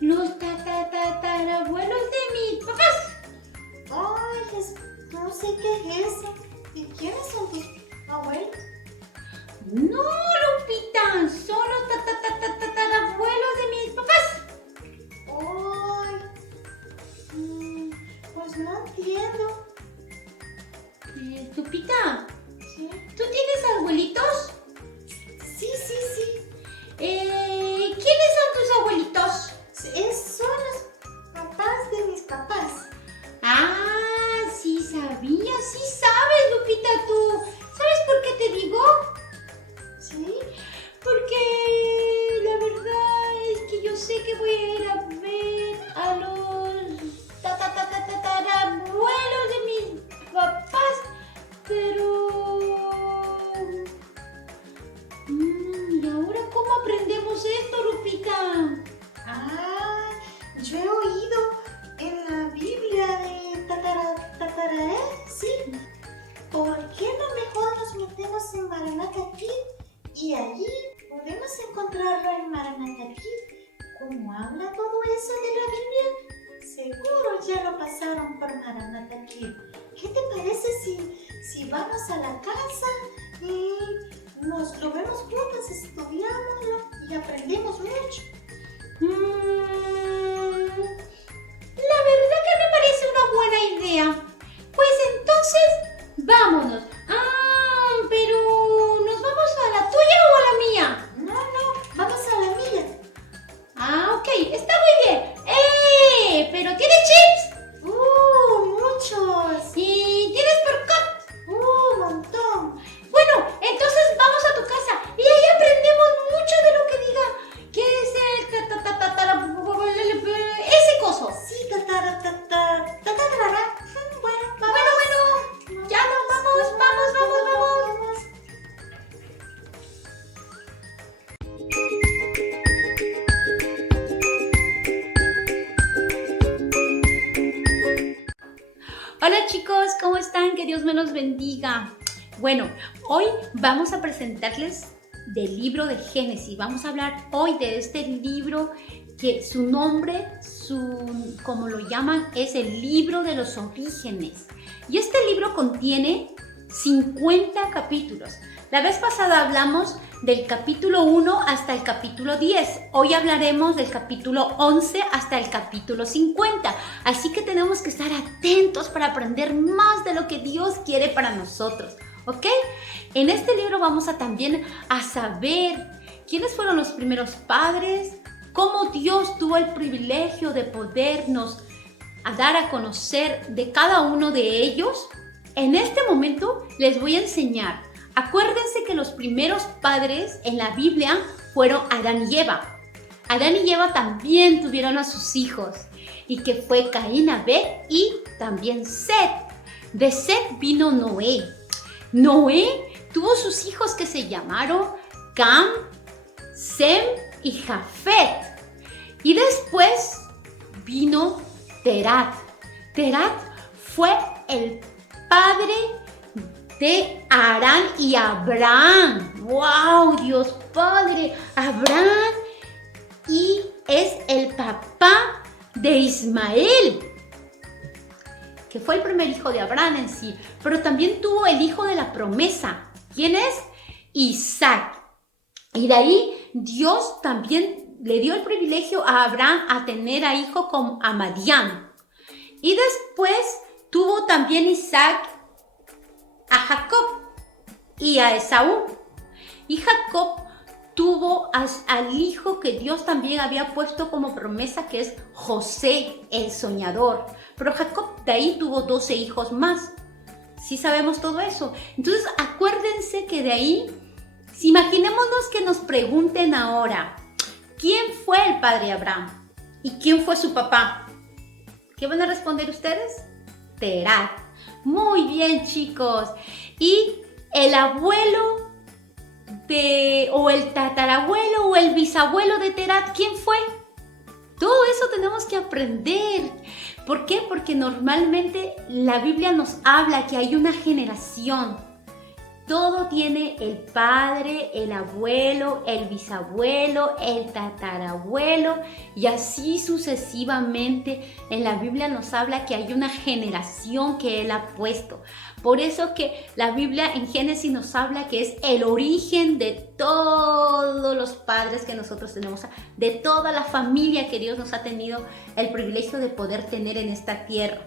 los tatarabuelos de mis papás. Ay, no sé qué es eso. ¿Y quiénes son tus abuelos? No, Lupita, son los tatarabuelos de mis papás. Ay, pues no entiendo. Lupita, ¿Sí? ¿tú tienes abuelitos? Sí. ¿Quiénes son tus abuelitos? Son los papás de mis papás. Ah, sí sabía, sí sabes, Lupita, tú. ¿Sabes por qué te digo? ¿Sí? Porque la verdad es que yo sé que voy a ir a ver a los tatarabuelos de mis papás, pero... ¿Y ahora cómo aprendemos esto, Lupita? Ah, yo he oído en la Biblia de tatara, sí. ¿Por qué no mejor nos metemos en Maranatha Kid y allí podemos encontrar a Maranatha Kid? ¿Cómo habla todo eso de la Biblia? Seguro ya lo pasaron por Maranatha Kid. ¿Qué te parece si vamos a la casa y nos lo vemos juntos, estudiámoslo y aprendemos mucho? La verdad que me parece una buena idea. Pues entonces, vámonos. Pero ¿nos vamos a la tuya o a la mía? No, vamos a la mía. Ok, está muy bien. ¿Pero tienes chips? Muchos. ¿Y tienes porcot? Un montón. Bueno, entonces vamos a tu casa y ahí aprendemos mucho de lo que diga. ¿Qué es ese coso? Sí, tatara. Bueno, ya nos vamos. Hola chicos, ¿cómo están? Que Dios me los bendiga. Bueno, hoy vamos a presentarles del libro de Génesis. Vamos a hablar hoy de este libro que su nombre, como lo llaman, es el libro de los orígenes. Y este libro contiene 50 capítulos. La vez pasada hablamos del capítulo 1 hasta el capítulo 10. Hoy hablaremos del capítulo 11 hasta el capítulo 50. Así que tenemos que estar atentos para aprender más de lo que Dios quiere para nosotros. ¿Ok? En este libro vamos también a saber quiénes fueron los primeros padres, cómo Dios tuvo el privilegio de podernos dar a conocer de cada uno de ellos. En este momento les voy a enseñar. Acuérdense que los primeros padres en la Biblia fueron Adán y Eva. Adán y Eva también tuvieron a sus hijos, y que fue Caín, Abel y también Set. De Set vino Noé. Noé tuvo sus hijos que se llamaron Cam, Sem y Jafet. Y después vino Terat. Terat fue el padre de Arán y Abraham. ¡Wow! Dios Padre, Abraham, y es el papá de Ismael, que fue el primer hijo de Abraham en sí, pero también tuvo el hijo de la promesa. ¿Quién es? Isaac. Y de ahí Dios también le dio el privilegio a Abraham a tener a hijo como a Madián. Y después tuvo también Isaac a Jacob y a Esaú. Y Jacob tuvo al hijo que Dios también había puesto como promesa, que es José, el soñador. Pero Jacob de ahí tuvo 12 hijos más. ¿Sí sabemos todo eso? Entonces acuérdense que de ahí, imaginémonos que nos pregunten ahora, ¿quién fue el padre Abraham? ¿Y quién fue su papá? ¿Qué van a responder ustedes? Terat. Muy bien, chicos. Y el abuelo o el tatarabuelo o el bisabuelo de Terat, ¿quién fue? Todo eso tenemos que aprender. ¿Por qué? Porque normalmente la Biblia nos habla que hay una generación todo tiene el padre, el abuelo, el bisabuelo, el tatarabuelo y así sucesivamente. En la Biblia nos habla que hay una generación que Él ha puesto. Por eso que la Biblia en Génesis nos habla que es el origen de todos los padres que nosotros tenemos, de toda la familia que Dios nos ha tenido el privilegio de poder tener en esta tierra.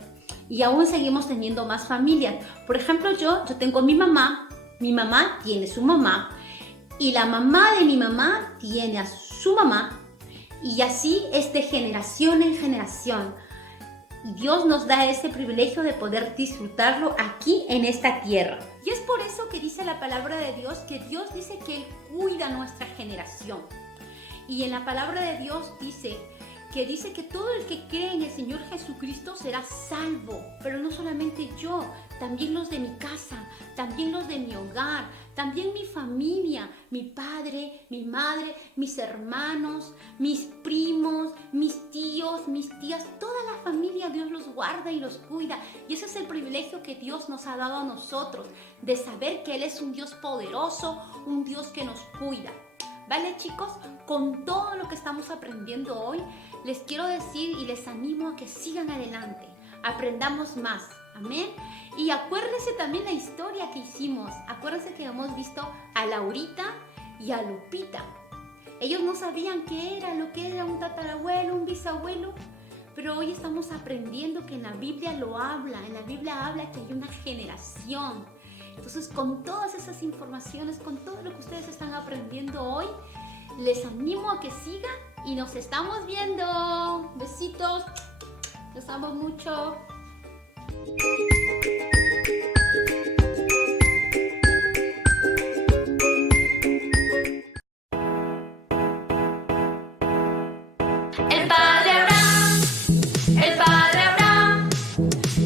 Y aún seguimos teniendo más familias. Por ejemplo, yo tengo mi mamá tiene su mamá, y la mamá de mi mamá tiene a su mamá, y así es de generación en generación. Y Dios nos da ese privilegio de poder disfrutarlo aquí en esta tierra. Y es por eso que dice la palabra de Dios, que Dios dice que Él cuida nuestra generación. Y en la palabra de Dios dice que todo el que cree en el Señor Jesucristo será salvo. Pero no solamente yo, también los de mi casa, también los de mi hogar, también mi familia, mi padre, mi madre, mis hermanos, mis primos, mis tíos, mis tías, toda la familia Dios los guarda y los cuida. Y ese es el privilegio que Dios nos ha dado a nosotros, de saber que Él es un Dios poderoso, un Dios que nos cuida. ¿Vale, chicos? Con todo lo que estamos aprendiendo hoy, les quiero decir y les animo a que sigan adelante, aprendamos más, amén. Y acuérdense también la historia que hicimos, acuérdense que hemos visto a Laurita y a Lupita. Ellos no sabían qué era, lo que era un tatarabuelo, un bisabuelo, pero hoy estamos aprendiendo que en la Biblia lo habla, en la Biblia habla que hay una generación. Entonces, con todas esas informaciones, con todo lo que ustedes están aprendiendo hoy, les animo a que sigan y nos estamos viendo. Besitos, los amo mucho. El padre Abraham, el padre Abraham,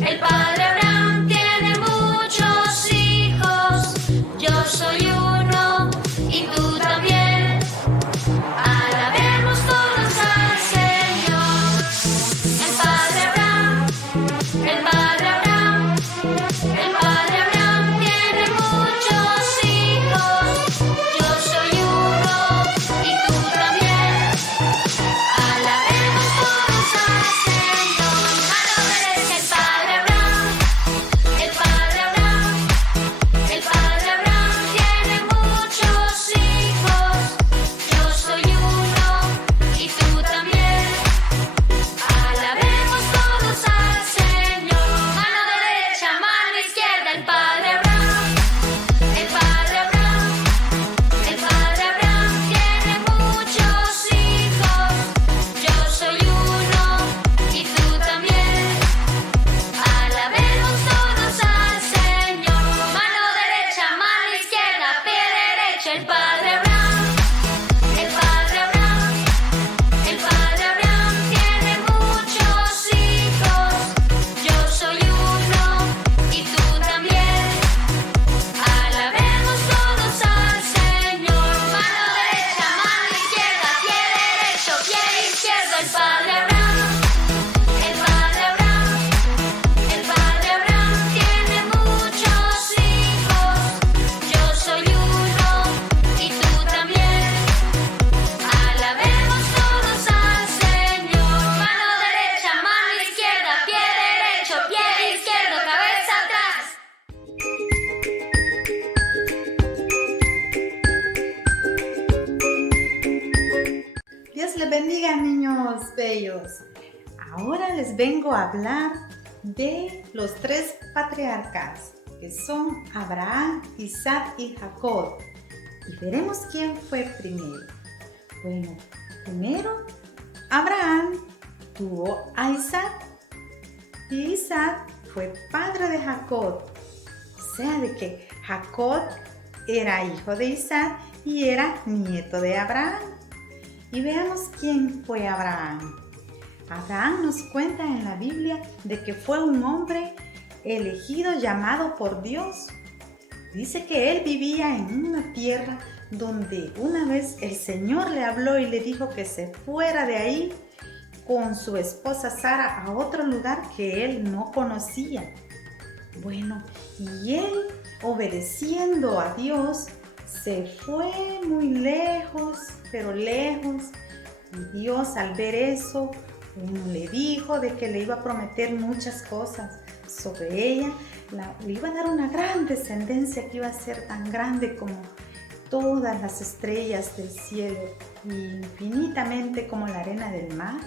el padre Abraham tiene muchos hijos. Yo soy uno y tú también. Alabemos todos al Señor. El padre Abraham, el padre Abraham, el padre Abraham tiene muchos hijos. Yo soy uno y tú también. Alabemos todos al Señor. Mano derecha el padre Abraham, el padre Abraham, el padre Abraham tiene muchos hijos. Yo soy uno y tú también. Alabemos todos al Señor. Mano derecha, mano izquierda, el padre Abraham, el padre Abraham, el padre Abraham tiene muchos hijos. Yo soy uno y tú también. Alabemos todos al Señor. Mano derecha, mano izquierda, pie derecho, el padre Abraham, el padre Abraham, el padre Abraham tiene muchos hijos. Yo soy uno y tú también. Alabemos todos al Señor. Mano derecha, mano izquierda, pie derecho, pie izquierdo, el padre Abraham, el padre Abraham, el padre Abraham tiene muchos hijos. Yo soy uno y tú también. Alabemos todos al Señor. Mano derecha, mano izquierda, pie derecho, pie izquierdo, cabeza atrás. Dios les bendiga, niños bellos. Ahora les vengo a hablar de los tres patriarcas, que son Abraham, Isaac y Jacob. Y veremos quién fue primero. Bueno, primero Abraham tuvo a Isaac y Isaac fue padre de Jacob. O sea, de que Jacob era hijo de Isaac y era nieto de Abraham. Y veamos quién fue Abraham. Abraham nos cuenta en la Biblia de que fue un hombre elegido, llamado por Dios. Dice que él vivía en una tierra donde una vez el Señor le habló y le dijo que se fuera de ahí con su esposa Sara a otro lugar que él no conocía. Bueno, y él, obedeciendo a Dios, se fue muy lejos, pero lejos. Y Dios, al ver eso, le dijo de que le iba a prometer muchas cosas sobre ella. Le iba a dar una gran descendencia que iba a ser tan grande como todas las estrellas del cielo, infinitamente como la arena del mar.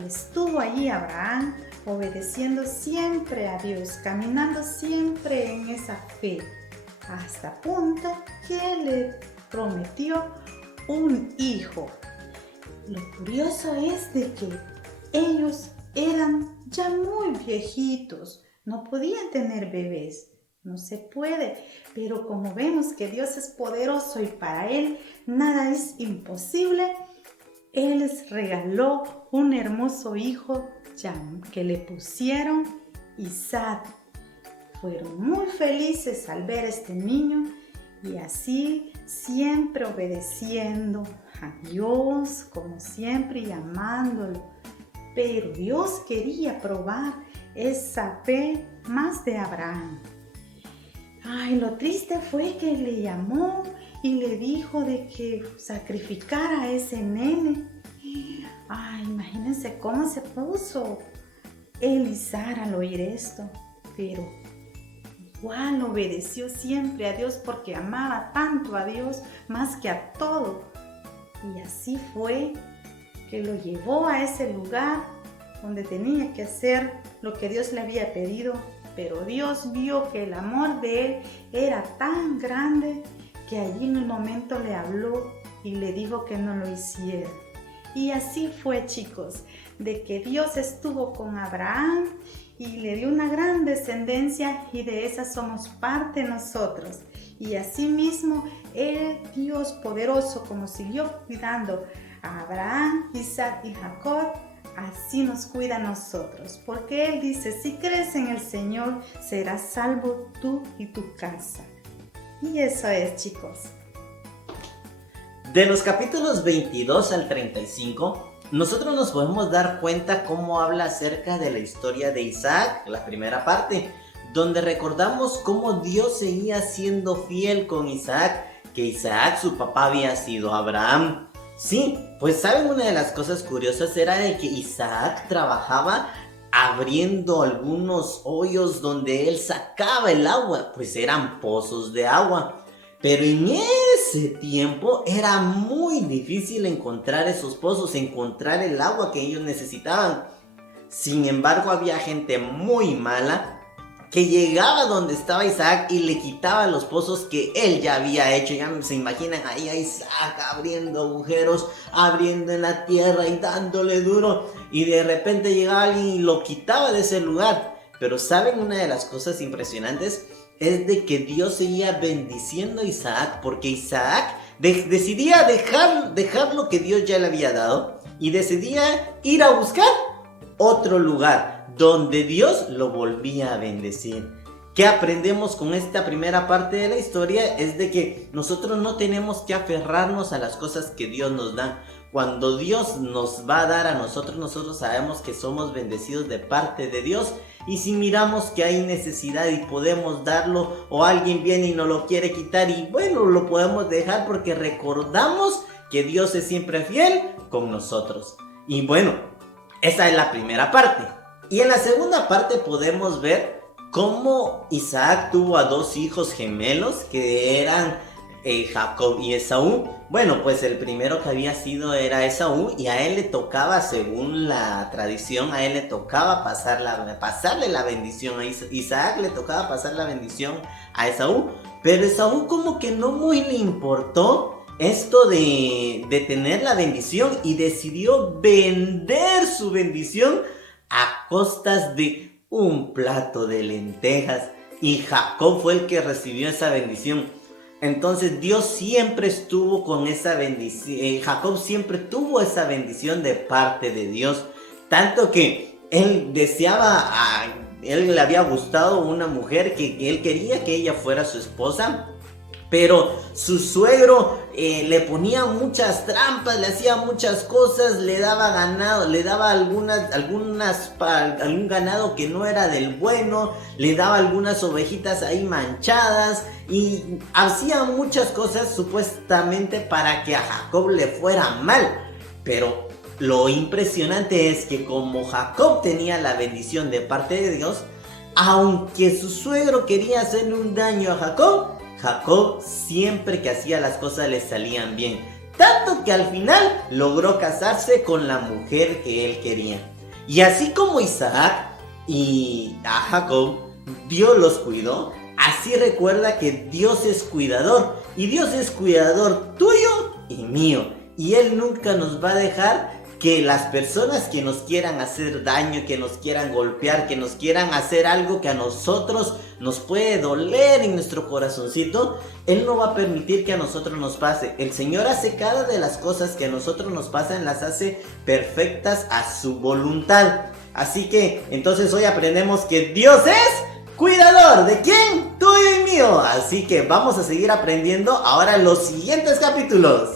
Y estuvo allí Abraham, obedeciendo siempre a Dios, caminando siempre en esa fe, hasta punto que le prometió un hijo. Lo curioso es de que ellos eran ya muy viejitos, no podían tener bebés, no se puede, pero como vemos que Dios es poderoso y para Él nada es imposible, Él les regaló un hermoso hijo que le pusieron Isaac. Fueron muy felices al ver a este niño y así siempre obedeciendo a Dios como siempre y amándolo. Pero Dios quería probar esa fe más de Abraham. Ay, lo triste fue que le llamó y le dijo de que sacrificara a ese nene. Ay, imagínense cómo se puso él y Sara al oír esto, pero igual obedeció siempre a Dios porque amaba tanto a Dios más que a todo. Y así fue que lo llevó a ese lugar donde tenía que hacer lo que Dios le había pedido, pero Dios vio que el amor de él era tan grande que allí en un momento le habló y le dijo que no lo hiciera. Y así fue, chicos, de que Dios estuvo con Abraham y le dio una gran descendencia y de esa somos parte nosotros. Y así mismo el Dios poderoso, como siguió cuidando a Abraham, Isaac y Jacob, así nos cuida a nosotros. Porque Él dice, si crees en el Señor, serás salvo tú y tu casa. Y eso es, chicos. De los capítulos 22 al 35, nosotros nos podemos dar cuenta cómo habla acerca de la historia de Isaac, la primera parte, donde recordamos cómo Dios seguía siendo fiel con Isaac, que Isaac, su papá, había sido Abraham. Sí, pues saben, una de las cosas curiosas era de que Isaac trabajaba abriendo algunos hoyos donde él sacaba el agua, pues eran pozos de agua. Pero en ese tiempo era muy difícil encontrar esos pozos, encontrar el agua que ellos necesitaban. Sin embargo, había gente muy mala que llegaba donde estaba Isaac y le quitaba los pozos que él ya había hecho. Ya se imaginan ahí a Isaac abriendo agujeros, abriendo en la tierra y dándole duro. Y de repente llegaba alguien y lo quitaba de ese lugar. Pero ¿saben una de las cosas impresionantes? Es de que Dios seguía bendiciendo a Isaac, porque Isaac decidía dejar lo que Dios ya le había dado y decidía ir a buscar otro lugar donde Dios lo volvía a bendecir. ¿Qué aprendemos con esta primera parte de la historia? Es de que nosotros no tenemos que aferrarnos a las cosas que Dios nos da. Cuando Dios nos va a dar a nosotros, nosotros sabemos que somos bendecidos de parte de Dios. Y si miramos que hay necesidad y podemos darlo, o alguien viene y nos lo quiere quitar, y bueno, lo podemos dejar porque recordamos que Dios es siempre fiel con nosotros. Y bueno, esa es la primera parte. Y en la segunda parte podemos ver cómo Isaac tuvo a dos hijos gemelos que eran Jacob y Esaú. Bueno, pues el primero que había sido era Esaú, y a él le tocaba, según la tradición, a él le tocaba pasarle la bendición a Isaac, le tocaba pasar la bendición a Esaú. Pero Esaú como que no muy le importó esto de tener la bendición, y decidió vender su bendición a costas de un plato de lentejas. Y Jacob fue el que recibió esa bendición. Entonces Dios siempre estuvo con esa bendición. Jacob siempre tuvo esa bendición de parte de Dios. Tanto que él él le había gustado una mujer que él quería que ella fuera su esposa. Pero su suegro le ponía muchas trampas, le hacía muchas cosas, le daba ganado, le daba algún ganado que no era del bueno, le daba algunas ovejitas ahí manchadas y hacía muchas cosas supuestamente para que a Jacob le fuera mal. Pero lo impresionante es que como Jacob tenía la bendición de parte de Dios, aunque su suegro quería hacerle un daño a Jacob siempre que hacía las cosas le salían bien. Tanto que al final logró casarse con la mujer que él quería. Y así como Isaac y a Jacob Dios los cuidó, así recuerda que Dios es cuidador. Y Dios es cuidador tuyo y mío. Y Él nunca nos va a dejar que las personas que nos quieran hacer daño, que nos quieran golpear, que nos quieran hacer algo que a nosotros nos puede doler en nuestro corazoncito, Él no va a permitir que a nosotros nos pase. El Señor hace cada de las cosas que a nosotros nos pasan, las hace perfectas a su voluntad. Así que entonces hoy aprendemos que Dios es cuidador. ¿De quién? Tuyo y mío. Así que vamos a seguir aprendiendo ahora en los siguientes capítulos.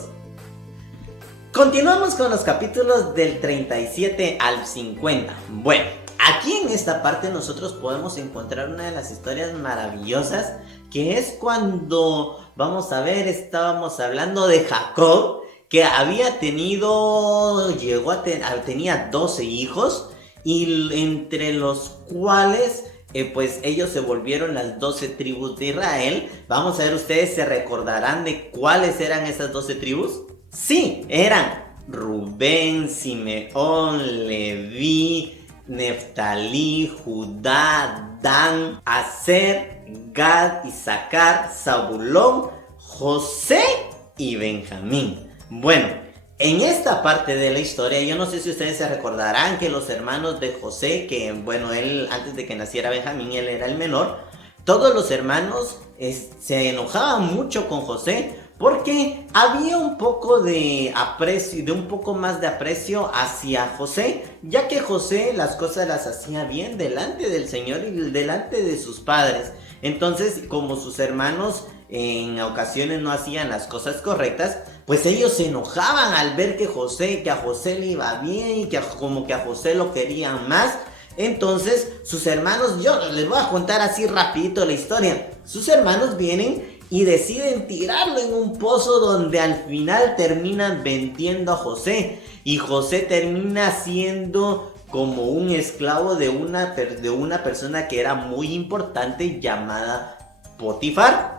Continuamos con los capítulos del 37 al 50. Bueno, aquí en esta parte nosotros podemos encontrar una de las historias maravillosas, que es cuando, vamos a ver, estábamos hablando de Jacob, que había tenido, tenía 12 hijos, y entre los cuales pues ellos se volvieron las 12 tribus de Israel. Vamos a ver, ustedes se recordarán de cuáles eran esas 12 tribus. Sí, eran Rubén, Simeón, Leví, Neftalí, Judá, Dan, Aser, Gad, Isaacar, Zabulón, José y Benjamín. Bueno, en esta parte de la historia, yo no sé si ustedes se recordarán que los hermanos de José, que bueno, él antes de que naciera Benjamín, él era el menor, todos los hermanos se enojaban mucho con José, porque había un poco de aprecio, un poco más de aprecio hacia José, ya que José las cosas las hacía bien delante del Señor y delante de sus padres. Entonces, como sus hermanos en ocasiones no hacían las cosas correctas, pues ellos se enojaban al ver que a José le iba bien y que como que a José lo querían más. Entonces, sus hermanos, yo les voy a contar así rapidito la historia. Sus hermanos vienen y deciden tirarlo en un pozo, donde al final terminan vendiendo a José. Y José termina siendo como un esclavo de una persona que era muy importante, llamada Potifar.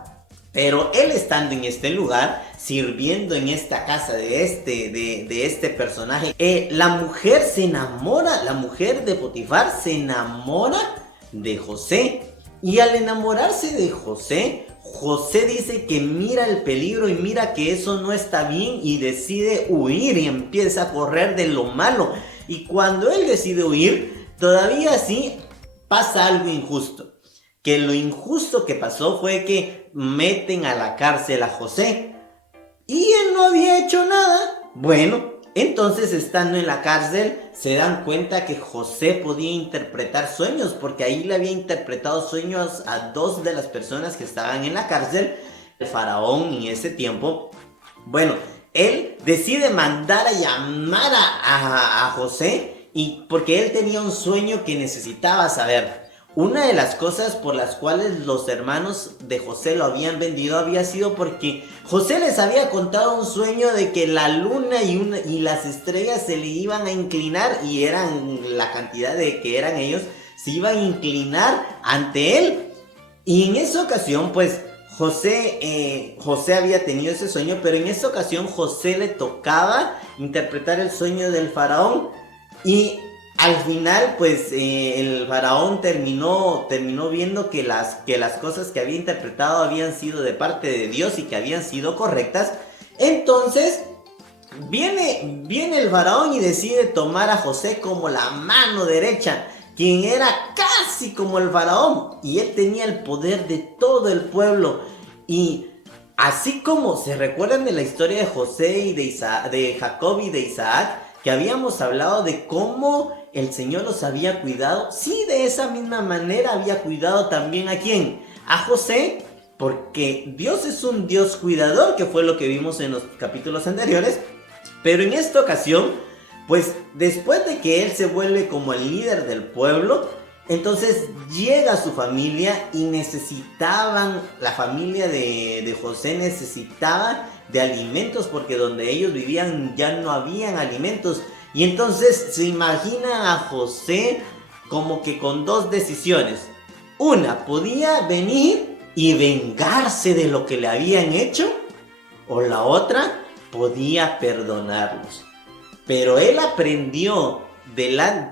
Pero él, estando en este lugar, sirviendo en esta casa de este personaje, la mujer de Potifar se enamora de José. Y al enamorarse de José dice que mira el peligro y mira que eso no está bien y decide huir y empieza a correr de lo malo. Y cuando él decide huir, todavía sí pasa algo injusto. Que lo injusto que pasó fue que meten a la cárcel a José. Y él no había hecho nada. Bueno, entonces estando en la cárcel se dan cuenta que José podía interpretar sueños, porque ahí le había interpretado sueños a 2 de las personas que estaban en la cárcel. El faraón en ese tiempo, bueno, él decide mandar a llamar a José, y porque él tenía un sueño que necesitaba saber. Una de las cosas por las cuales los hermanos de José lo habían vendido había sido porque José les había contado un sueño de que la luna y las estrellas se le iban a inclinar, y eran la cantidad de que eran ellos, se iban a inclinar ante él. Y en esa ocasión pues José había tenido ese sueño, pero en esa ocasión José le tocaba interpretar el sueño del faraón. Y al final, pues, el faraón terminó viendo que las cosas que había interpretado habían sido de parte de Dios y que habían sido correctas. Entonces, viene el faraón y decide tomar a José como la mano derecha, quien era casi como el faraón, y él tenía el poder de todo el pueblo. Y así como se recuerdan de la historia de José y de Jacob y de Isaac, que habíamos hablado de cómo el Señor los había cuidado, sí, de esa misma manera había cuidado también ¿a quién? A José. porque Dios es un Dios cuidador, que fue lo que vimos en los capítulos anteriores. Pero en esta ocasión, pues después de que él se vuelve como el líder del pueblo, entonces llega su familia y la familia de José necesitaba de alimentos, porque donde ellos vivían ya no habían alimentos. Y entonces se imagina a José como que con dos decisiones. Una, podía venir y vengarse de lo que le habían hecho, o la otra, podía perdonarlos. Pero él aprendió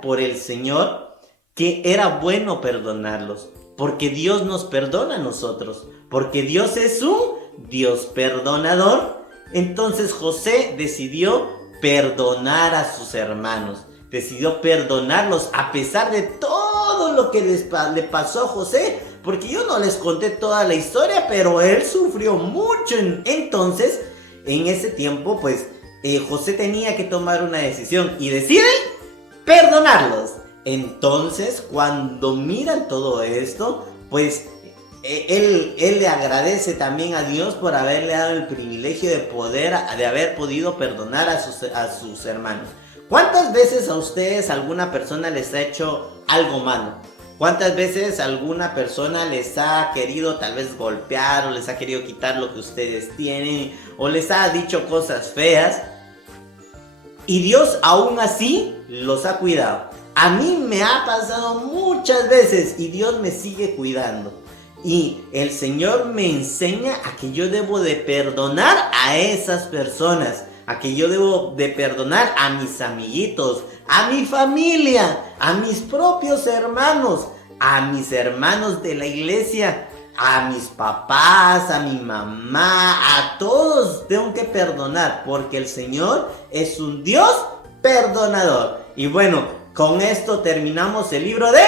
por el Señor que era bueno perdonarlos, porque Dios nos perdona a nosotros, porque Dios es un Dios perdonador. Entonces José decidió perdonar a sus hermanos, decidió perdonarlos a pesar de todo lo que le pasó a José, porque yo no les conté toda la historia, pero él sufrió mucho. Entonces, en ese tiempo, pues, José tenía que tomar una decisión y decide perdonarlos. Entonces, cuando miran todo esto, pues, él le agradece también a Dios por haberle dado el privilegio de haber podido perdonar a sus hermanos. ¿Cuántas veces a ustedes alguna persona les ha hecho algo malo? ¿Cuántas veces alguna persona les ha querido tal vez golpear, o les ha querido quitar lo que ustedes tienen, o les ha dicho cosas feas? Y Dios aún así los ha cuidado. A mí me ha pasado muchas veces y Dios me sigue cuidando. Y el Señor me enseña a que yo debo de perdonar a esas personas, a que yo debo de perdonar a mis amiguitos, a mi familia, a mis propios hermanos, a mis hermanos de la iglesia, a mis papás, a mi mamá, a todos tengo que perdonar, porque el Señor es un Dios perdonador. Y bueno, con esto terminamos el libro de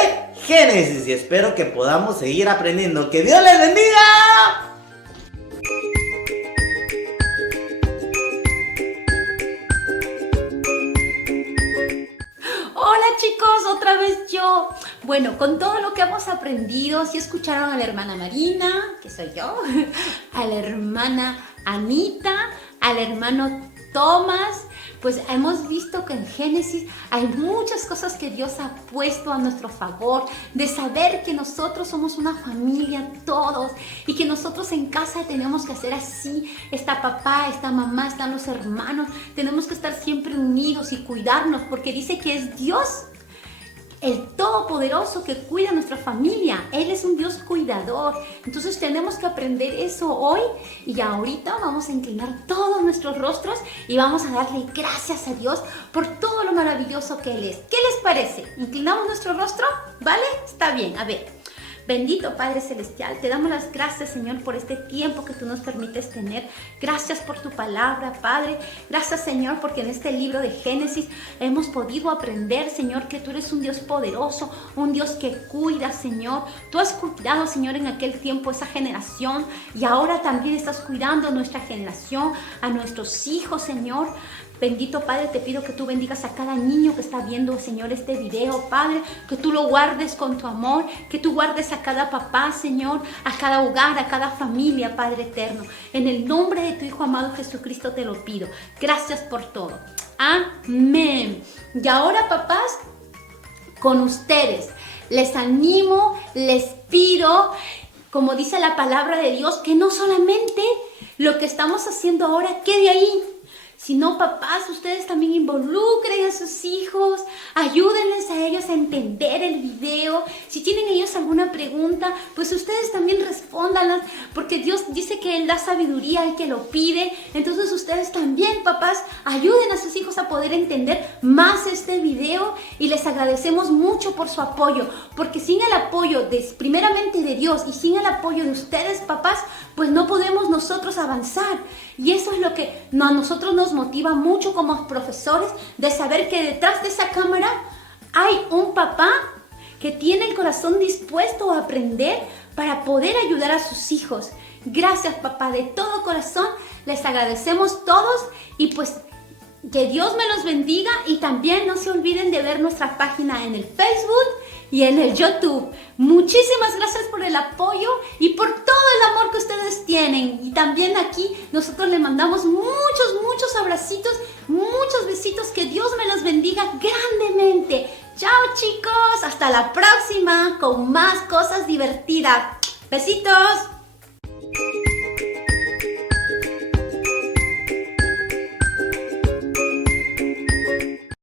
Génesis y espero que podamos seguir aprendiendo. ¡Que Dios les bendiga! Hola chicos, otra vez yo. Bueno, con todo lo que hemos aprendido, si escucharon a la hermana Marina, que soy yo, a la hermana Anita, al hermano Tomás, pues hemos visto que en Génesis hay muchas cosas que Dios ha puesto a nuestro favor, de saber que nosotros somos una familia todos y que nosotros en casa tenemos que hacer así. Está papá, está mamá, están los hermanos, tenemos que estar siempre unidos y cuidarnos, porque dice que es Dios el Todopoderoso que cuida a nuestra familia. Él es un Dios cuidador. Entonces tenemos que aprender eso hoy. Y ya ahorita vamos a inclinar todos nuestros rostros y vamos a darle gracias a Dios por todo lo maravilloso que Él es. ¿Qué les parece? ¿Inclinamos nuestro rostro? ¿Vale? Está bien. A ver. Bendito Padre Celestial, te damos las gracias, Señor, por este tiempo que tú nos permites tener. Gracias por tu palabra, Padre. Gracias, Señor, porque en este libro de Génesis hemos podido aprender, Señor, que tú eres un Dios poderoso, un Dios que cuida, Señor. Tú has cuidado, Señor, en aquel tiempo esa generación y ahora también estás cuidando a nuestra generación, a nuestros hijos, Señor. Bendito Padre, te pido que tú bendigas a cada niño que está viendo, Señor, este video, Padre, que tú lo guardes con tu amor, que tú guardes a cada papá, Señor, a cada hogar, a cada familia, Padre eterno. En el nombre de tu Hijo amado Jesucristo te lo pido. Gracias por todo. Amén. Y ahora, papás, con ustedes, les animo, les pido, como dice la palabra de Dios, que no solamente lo que estamos haciendo ahora quede ahí, sino, papás, ustedes también involucren a sus hijos, ayúdenles a ellos a entender el video. Si tienen ellos alguna pregunta, pues ustedes también respóndanlas, porque Dios dice que Él da sabiduría al que lo pide. Entonces ustedes también, papás, ayuden a sus hijos a poder entender más este video y les agradecemos mucho por su apoyo, porque sin el apoyo primeramente de Dios y sin el apoyo de ustedes, papás, pues no podemos nosotros avanzar. Y eso es lo que a nosotros nos motiva mucho como profesores, de saber que detrás de esa cámara hay un papá que tiene el corazón dispuesto a aprender para poder ayudar a sus hijos. Gracias, papá, de todo corazón. Les agradecemos todos y pues que Dios me los bendiga, y también no se olviden de ver nuestra página en el Facebook y en el YouTube. Muchísimas gracias por el apoyo y por todo el amor que ustedes tienen. Y también aquí nosotros le mandamos muchos abracitos, muchos besitos. Que Dios me los bendiga grandemente. Chao chicos, hasta la próxima con más cosas divertidas. Besitos.